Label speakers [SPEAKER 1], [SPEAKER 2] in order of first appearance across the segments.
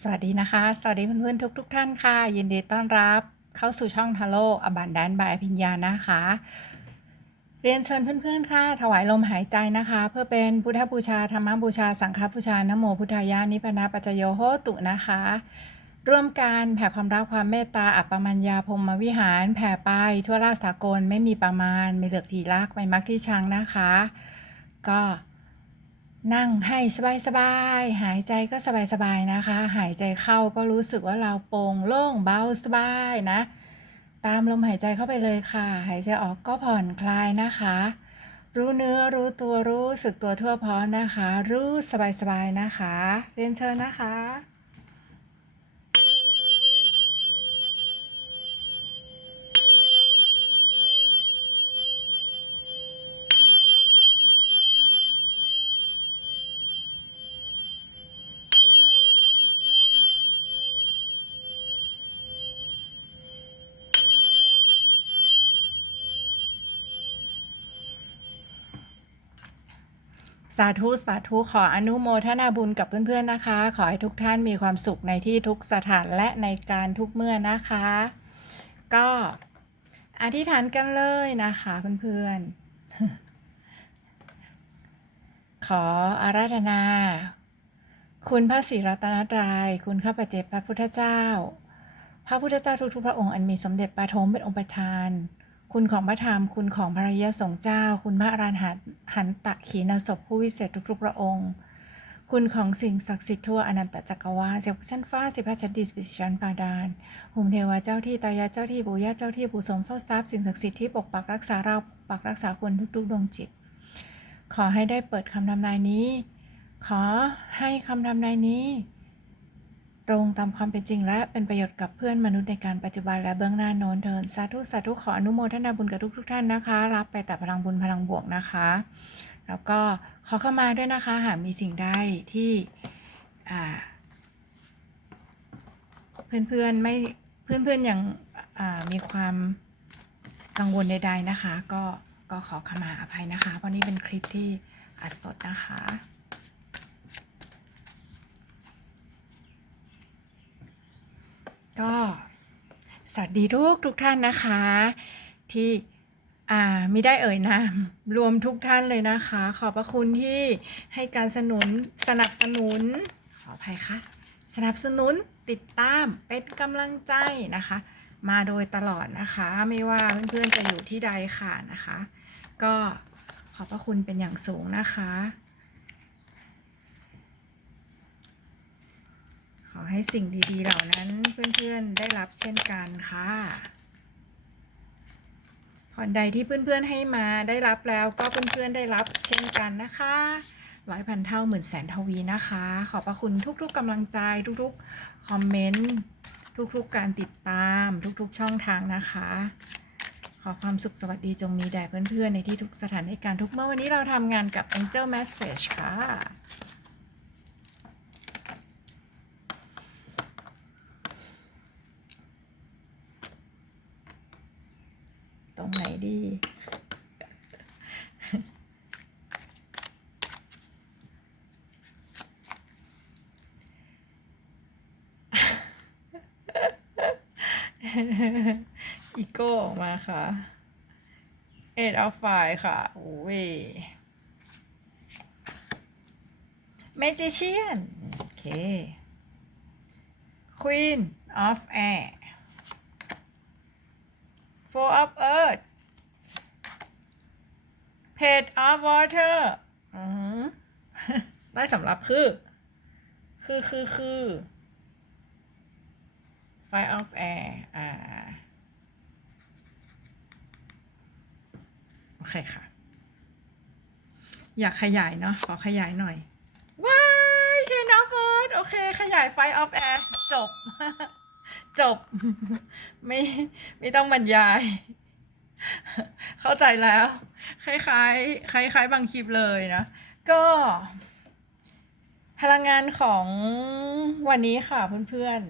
[SPEAKER 1] สวัสดีนะคะ สวัสดีเพื่อนๆทุกๆท่านค่ะ ยินดีต้อนรับเข้าสู่ช่องทาโร่อบันดานบายพิญญานะคะ เรียนเชิญเพื่อนๆ ค่ะ ถวายลมหายใจนะคะ เพื่อเป็นพุทธบูชาธรรมบูชา สังฆบูชานโมพุทธายานิพนาปัจโยโหตุนะคะ ร่วมการแผ่ความรักความเมตตาอัปปมัญญาพรมวิหาร แผ่ไปทั่วราชสากลไม่มีประมาณไม่เหลือทีรักไม่มักที่ชังนะคะ ก็ นั่งให้สบายๆ หายใจก็สบายๆ นะคะ หายใจเข้าก็รู้สึกว่าเราโปร่งโล่งเบาสบายนะ ตามลมหายใจเข้าไปเลยค่ะ หายใจออกก็ผ่อนคลายนะคะ รู้เนื้อรู้ตัวรู้สึกตัวทั่วพร้อมนะคะ รู้สบายๆ นะคะ เรียนเชิญนะคะ สาธุสาธุขออนุโมทนาบุญกับเพื่อนๆนะคะ ขอให้ทุกท่านมีความสุขในที่ทุกสถานและในการทุกเมื่อนะคะ ก็อธิษฐานกันเลยนะคะเพื่อนๆ ขออาราธนา คุณพระศรีรัตนตรยัยคุณข้าพเจ้าพระพุทธเจ้า พระพุทธเจ้าทุกๆพระองค์อันมีสมเด็จปาทมเป็นองค์ประธาน คุณของพระธรรม คุณของพระริยสงฆ์เจ้า คุณพระอรหันต์หันตะขีณาศพผู้วิเศษทุกๆพระองค์ คุณของสิ่งศักดิ์สิทธิ์ทั่วอนันตจักรวาลเจ้าชั้นฟ้าสิบพระชั้นดิสปิชั้นปาดานหุมเทวาเจ้าที่ตายาเจ้าที่ปู่ย่าเจ้าที่ปู่สมเฝ้าทรัพย์สิ่งศักดิ์สิทธิ์ที่ปกปักรักษาเราปกปักรักษาคนทุกๆดวงจิต ขอให้ได้เปิดคำทำนายนี้ ขอให้คำทำนายนี้ ตรงตามความเป็นจริงและเป็นประโยชน์กับเพื่อนมนุษย์ในการปัจจุบันและเบื้องหน้าโน้นเทินสาธุสาธุขออนุโมทนาบุญกับทุกๆท่านนะคะ รับไปแต่พลังบุญพลังบวกนะคะ แล้วก็ขอเข้ามาด้วยนะคะหากมีสิ่งใดที่อ่าเพื่อนๆไม่เพื่อนๆยังอ่ามีความกังวลใดๆนะคะ ก็ก็ขอขมาอภัยนะคะ เพราะนี่เป็นคลิปที่อัดสดนะคะ ก็สวัสดีทุกทุกท่านนะคะ ที่อ่าไม่ได้เอ่ยนามรวมทุกท่านเลยนะคะ ขอบพระคุณที่ให้การสนุนสนับสนุน ขออภัยค่ะ สนับสนุนติดตามเป็นกำลังใจนะคะ มาโดยตลอดนะคะ ไม่ว่าเพื่อนๆจะอยู่ที่ใดค่ะนะคะ ก็ขอบพระคุณเป็นอย่างสูงนะคะ อให้สิ่งดีๆเหล่านั้นเพื่อนๆได้รับเช่นกันค่ะพรใดที่เพื่อนๆให้มาได้รับแล้วก็เพื่อนๆได้รับเช่นกันนะคะร้อยพันเท่าหมื่นแสนทวีนะคะ ขอบพระคุณทุกๆกำลังใจทุกๆคอมเมนต์ทุกๆการติดตามทุกๆช่องทางนะคะ ขอความสุขสวัสดีจงมีแด่เพื่อนๆ ในที่ทุกสถานการณ์ทุกเมื่อวันนี้เราทำงานกับ Angel Message ค่ะ งไหนดี อีโก้ออกมาค่ะ เอ็ดเอาไฟค่ะ โอ้ยเมจิเชียน โอเค Queen of Air four of earth page of water อือหือได้สำหรับคือ คือคือคือ fire of air อ่า โอเคค่ะ อยากขยายเนาะขอขยายหน่อยว้าย ten of earth โอเค ขยาย fire of air จบ จบ ไม่ไม่ต้องบรรยาย เข้าใจแล้ว คล้ายๆคล้ายๆบางคลิปเลยนะ ก็ พลังงานของวันนี้ค่ะเพื่อน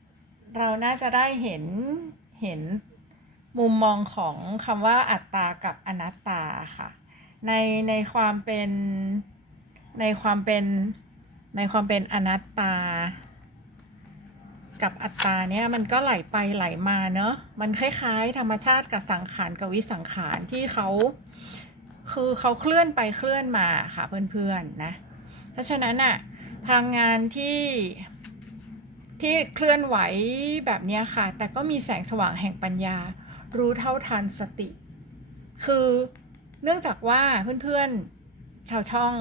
[SPEAKER 1] ๆ เราน่าจะได้เห็นเห็นมุมมองของคำว่าอัตตากับอนัตตาค่ะ ในในความเป็นในความเป็นในความเป็นอนัตตา กับอัตตาเนี่ยมันก็ไหลไปไหลมาเนอะมันคล้ายๆ ธรรมชาติกับสังขารกับวิสังขารที่เขาคือเขาเคลื่อนไปเคลื่อนมาค่ะเพื่อนๆนะเพราะฉะนั้นอะพลังงานที่ที่เคลื่อนไหวแบบนี้ค่ะ แต่ก็มีแสงสว่างแห่งปัญญา รู้เท่าทันสติ คือเนื่องจากว่าเพื่อนๆ ชาวช่อง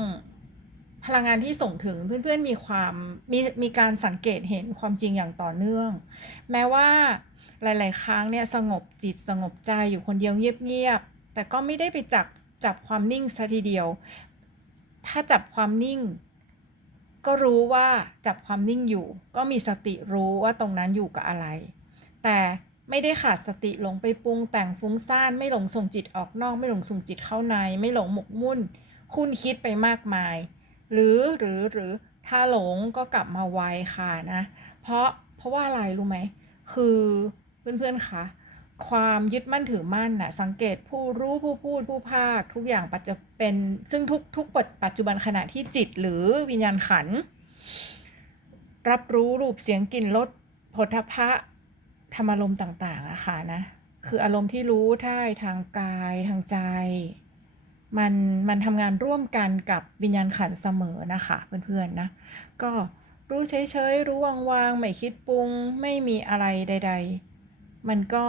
[SPEAKER 1] พลังงานที่ส่งถึงเพื่อนๆมีความมีมีการสังเกตเห็นความจริงอย่างต่อเนื่อง แม้ว่าหลาย ๆ ครั้งเนี่ยสงบจิตสงบใจอยู่คนเดียวเงียบๆแต่ก็ไม่ได้ไปจับจับความนิ่งซะทีเดียว ถ้าจับความนิ่ง ก็รู้ว่าจับความนิ่งอยู่ ก็มีสติรู้ว่าตรงนั้นอยู่กับอะไร แต่ไม่ได้ขาดสติหลงไปปรุงแต่งฟุ้งซ่านไม่หลงส่งจิตออกนอก ไม่หลงส่งจิตเข้าใน ไม่หลงหมกมุ่น คุ้นคิดไปมากมาย หรือหรือหรือถ้าหลงก็กลับมาไวค่ะนะ เพราะเพราะว่าอะไรรู้ไหม คือเพื่อนๆคะความยึดมั่นถือมั่นน่ะสังเกตผู้รู้ผู้พูดผู้ภาค ทุกอย่างปัจจะเป็นซึ่งทุกทุกปัจจุบันขณะที่จิตหรือวิญญาณขัน รับรู้รูปเสียงกลิ่นรสผลทพะธรรมารมณ์ต่างๆอะค่ะนะคืออารมณ์ที่รู้ได้ทางกายทางใจ มันมันทำงานร่วมกันกับวิญญาณขันเสมอนะคะเพื่อนๆนะ ก็รู้เฉยๆรู้วางๆไม่คิดปรุง ไม่มีอะไรใด ๆ มันก็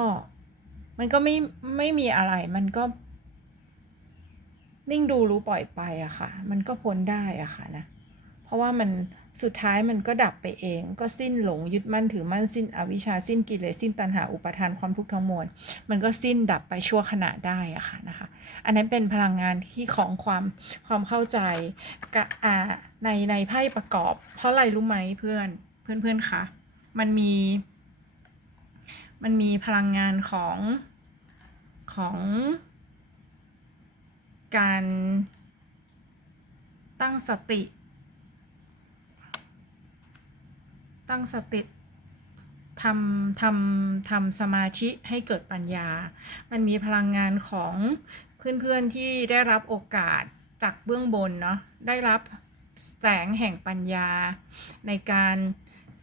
[SPEAKER 1] มันก็ไม่ไม่มีอะไรมันก็ นิ่งดูรู้ปล่อยไปอะค่ะ มันก็พ้นได้อะค่ะนะ เพราะว่ามัน สุดท้ายมันก็ดับไปเอง ก็สิ้นหลงยึดมั่นถือมั่นสิ้นอวิชชาสิ้นกิเลสสิ้นตัณหาอุปาทานความทุกข์ทั้งมวลมันก็สิ้นดับไปชั่วขณะได้อะค่ะนะคะ อันนั้นเป็นพลังงานที่ของความความเข้าใจกะอาในในไพ่ประกอบ เพราะอะไรรู้ไหมเพื่อนเพื่อนเพื่อนคะมันมี มันมีพลังงานของของการตั้งสติ ตั้งสติทำทำทำสมาธิให้เกิดปัญญา มันมีพลังงานของเพื่อนๆที่ได้รับโอกาสจากเบื้องบนเนาะ ได้รับแสงแห่งปัญญา ในการ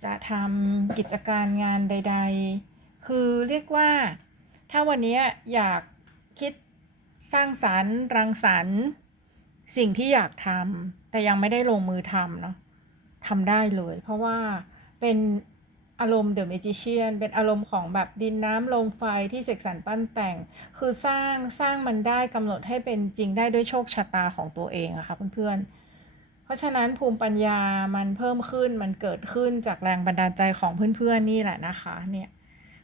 [SPEAKER 1] จะทำกิจการงานใด ๆ คือเรียกว่าถ้าวันนี้อยากคิดสร้างสารรค์รังสรรค์ สิ่งที่อยากทำแต่ยังไม่ได้ลงมือทำเนาะทำได้เลย เพราะว่า เป็นอารมณ์เดอะเมจิเชียนเป็นอารมณ์ของแบบดินน้ำลมไฟที่เสกสรรปั้นแต่ง คือสร้างสร้างมันได้กำหนดให้เป็นจริงได้ด้วยโชคชะตาของตัวเองอะค่ะเพื่อนๆ เพราะฉะนั้นภูมิปัญญามันเพิ่มขึ้นมันเกิดขึ้นจากแรงบันดาลใจของเพื่อนๆนี่แหละนะคะเนี่ย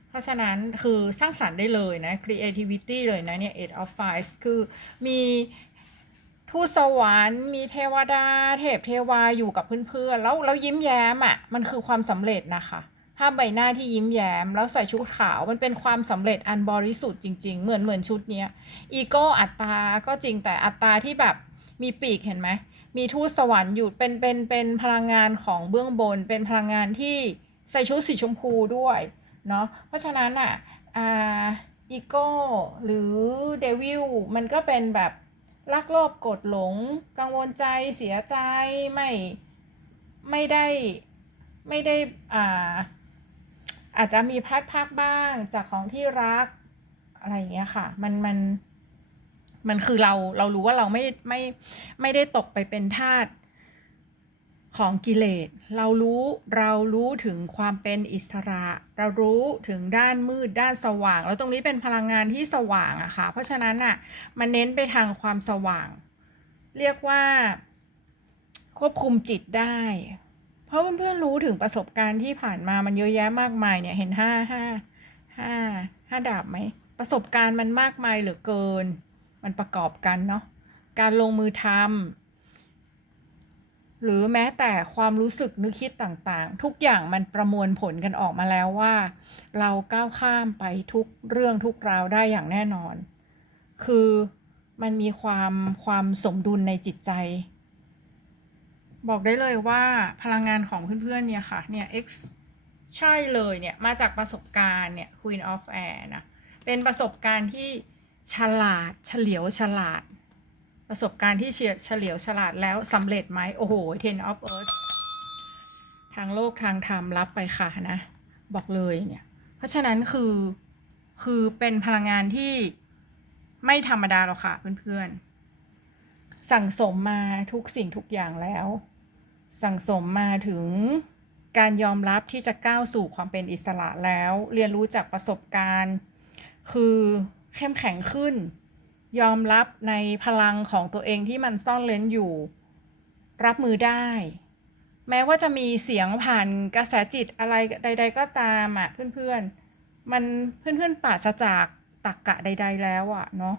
[SPEAKER 1] เพราะฉะนั้นคือสร้างสรรค์ได้เลยนะ creativity เลยนะเนี่ย eight of fives คือมี ทูตสวรรค์มีเทวดา เทพเทวาอยู่กับเพื่อนๆแล้วแล้วยิ้มแย้มอะ่ะมันคือความสำเร็จนะคะภาพใบหน้าที่ยิ้มแย้ม แล้วใส่ชุดขาวมันเป็นความสำเร็จอันบริสุทธิ์จริง ๆ เหมือนเหมือนชุดเนี้ยอีโก้อัตตาก็จริงแต่อัตตาที่แบบมีปีกเห็นไหมมีทูตสวรรค์อยู่เป็นเป็นเป็นพลังงานของเบื้องบน เป็นพลังงานที่ใส่ชุดสีชมพูด้วยเนาะเพราะฉะนั้นอะอ่าอีโก้หรือเดวิลมันก็เป็นแบบ ลักโลภกดหลง กังวลใจเสียใจไม่ไม่ได้ไม่ได้อ่าอาจจะมีพลาดพลาดบ้างจากของที่รักอะไรอย่างเงี้ยค่ะ มันมันมันคือเราเรารู้ว่าเราไม่ไม่ไม่ได้ตกไปเป็นทาส ของกิเลส เรารู้เรารู้ถึงความเป็นอิสระ เรารู้ถึงด้านมืดด้านสว่าง แล้วตรงนี้เป็นพลังงานที่สว่างอะค่ะ เพราะฉะนั้นอะมันเน้นไปทางความสว่าง เรียกว่า ควบคุมจิตได้ เพราะเพื่อนๆรู้ถึงประสบการณ์ที่ผ่านมามันเยอะแยะมากมายเนี่ยเห็นห้าห้าห้าห้าดาบไหมประสบการณ์มันมากมายเหลือเกิน มันประกอบกันเนาะการลงมือทำ หรือแม้แต่ความรู้สึกนึกคิดต่างๆ ทุกอย่างมันประมวลผลกันออกมาแล้วว่า เราก้าวข้ามไปทุกเรื่องทุกราวได้อย่างแน่นอน คือมันมีความความสมดุลในจิตใจ บอกได้เลยว่าพลังงานของเพื่อนๆเนี่ยค่ะเนี่ย X ใช่เลยเนี่ย มาจากประสบการณ์เนี่ย Queen of Air นะ เป็นประสบการณ์ที่ฉลาดเฉลียวฉลาด ประสบการณ์ที่เฉลียวฉลาดแล้วสำเร็จไหมโอ้โห Ten of Earth ทางโลกทางธรรมรับไปค่ะนะ บอกเลยเนี่ย เพราะฉะนั้นคือคือเป็นพลังงานที่ไม่ธรรมดาหรอกค่ะเพื่อนๆ สั่งสมมาทุกสิ่งทุกอย่างแล้ว สั่งสมมาถึงการยอมรับที่จะก้าวสู่ความเป็นอิสระแล้ว เรียนรู้จากประสบการณ์ คือเข้มแข็งขึ้น ยอมรับในพลังของตัวเองที่มันซ่อนเร้นอยู่ รับมือได้ แม้ว่าจะมีเสียงผ่านกระแสจิตอะไรใด ๆ ก็ตามอะเพื่อนๆ มันเพื่อนๆปราศจากตรรกกะใด ๆ แล้วอะเนาะ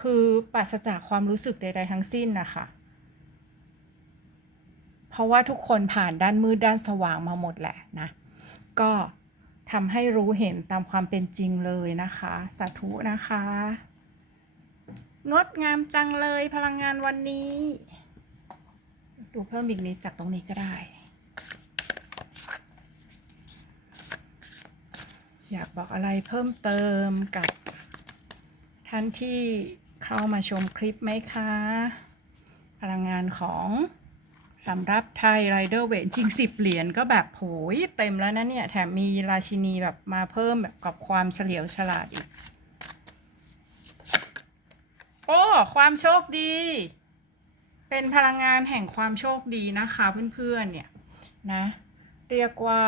[SPEAKER 1] คือปราศจากความรู้สึกใด ๆ ทั้งสิ้นนะคะเพราะว่าทุกคนผ่านด้านมืดด้านสว่างมาหมดแหละนะ ก็ทำให้รู้เห็นตามความเป็นจริงเลยนะคะ สาธุนะคะ งดงามจังเลยพลังงานวันนี้ ดูเพิ่มอีกนิดจากตรงนี้ก็ได้ อยากบอกอะไรเพิ่มเติมกับท่านที่เข้ามาชมคลิปไหมคะ พลังงานของสำหรับไทยไรเดอร์เวทจริงสิบเหรียญก็แบบโหยเต็มแล้วนะเนี่ย แถมมีราชินีแบบมาเพิ่มแบบกับความเฉลียวฉลาดอีก โอ้ ความโชคดี เป็นพลังงานแห่งความโชคดีนะคะ เพื่อนๆ เนี่ยนะ เรียกว่า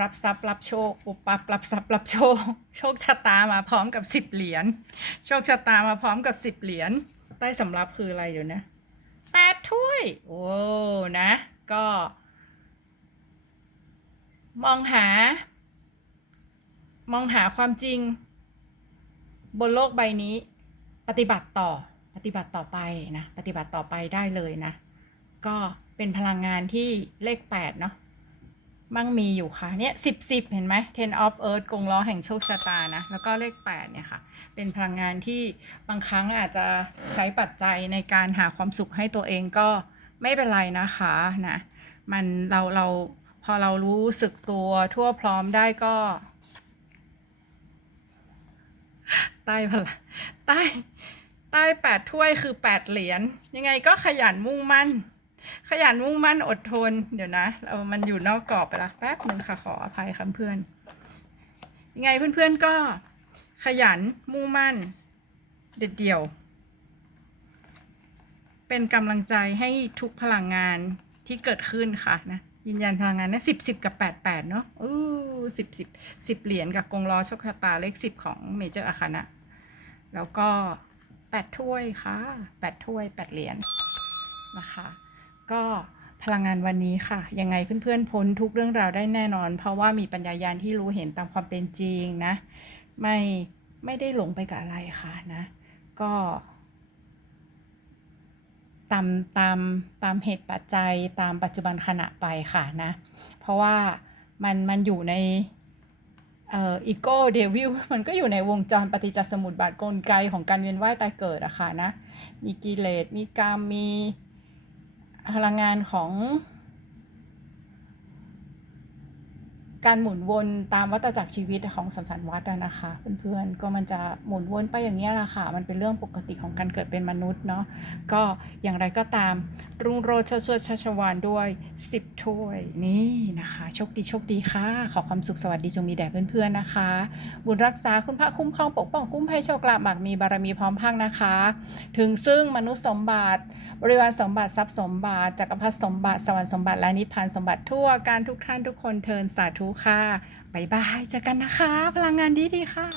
[SPEAKER 1] รับทรัพย์รับโชคปุบปับรับทรัพย์รับโชค โชคชะตามาพร้อมกับสิบเหรียญ โชคชะตามาพร้อมกับสิบเหรียญ ใต้สำรับคืออะไรเดี๋ยวนะแปดถ้วย โอ้นะ ก็ มองหามองหาความจริง บนโลกใบนี้ ปฏิบัติต่อปฏิบัติต่อไปนะ ปฏิบัติต่อไปได้เลยนะ ก็เป็นพลังงานที่เลขแปดเนาะมั่งมีอยู่ค่ะ เนี่ยสิบสิบเห็นไหม ten of earth กงล้อแห่งโชคชะตานะ แล้วก็เลขแปดเนี่ยค่ะ เป็นพลังงานที่บางครั้งอาจจะใช้ปัจจัยในการหาความสุขให้ตัวเองก็ไม่เป็นไรนะคะนะ มันเราเราพอเรารู้สึกตัวทั่วพร้อมได้ก็ ใต้พลังใต้ใต้แปดถ้วยคือแปดเหรียญยังไงก็ขยันมุ่งมั่น ขยันมุ่งมั่นอดทน เดี๋ยวนะเรามันอยู่นอกกรอบไปละแป๊บหนึ่งค่ะขออภัยค่ะเพื่อน ยังไงเพื่อนๆก็ ขยันมุ่งมั่น เด็ดเดี่ยว เป็นกำลังใจให้ทุกพลังงานที่เกิดขึ้นค่ะนะยืนยันพลังงานนะสิบสิบกับแปดแปดเนาะอู้สิบสิบสิบเหรียญกับกงล้อโชคชะตาเลขสิบของเมเจอร์อาคานะ แล้วก็แปดถ้วยค่ะแปดถ้วยแปดเหรียญนะคะ ก็พลังงานวันนี้ค่ะ ยังไงเพื่อนๆพ้นทุกเรื่องราวได้แน่นอน เพราะว่ามีปัญญายาณที่รู้เห็นตามความเป็นจริงนะ ไม่ไม่ได้หลงไปกับอะไรค่ะนะ ก็ตามตามตามเหตุปัจจัยตามปัจจุบันขณะไปค่ะนะ เพราะว่ามันมันอยู่ใน อีโก้เดวิลมันก็อยู่ในวงจรปฏิจจสมุปบาทกลไกของการเวียนว่ายตายเกิดอะค่ะนะ มีกิเลสมีกรรมมีพลังงานของการหมุนวนตามวัฏจักรชีวิตของสันสันวัฏนะคะเพื่อนๆก็มันจะหมุนวนไปอย่างนี้แหละค่ะ มันเป็นเรื่องปกติของการเกิดเป็นมนุษย์เนาะก็อย่างไรก็ตาม รุ่งโรจน์ชวดชชวานด้วย 10 ถ้วยนี่นะคะโชคดีโชคดีค่ะ ขอความสุขสวัสดีจงมีแด่เพื่อนๆนะคะ บุญรักษาคุณพระคุ้มครองปกป้องคุ้มภัยโชคลาภหมากมีบารมีพร้อมพังนะคะ ถึงซึ่งมนุษย์สมบัติ บริวารสมบัติทรัพย์สมบัติจักรพรรดิสมบัติสวรรค์สมบัติและนิพพานสมบัติทั่วการทุกท่านทุกคนเทินสาธุค่ะบายบายเจอกันนะคะ พลังงานดีๆค่ะ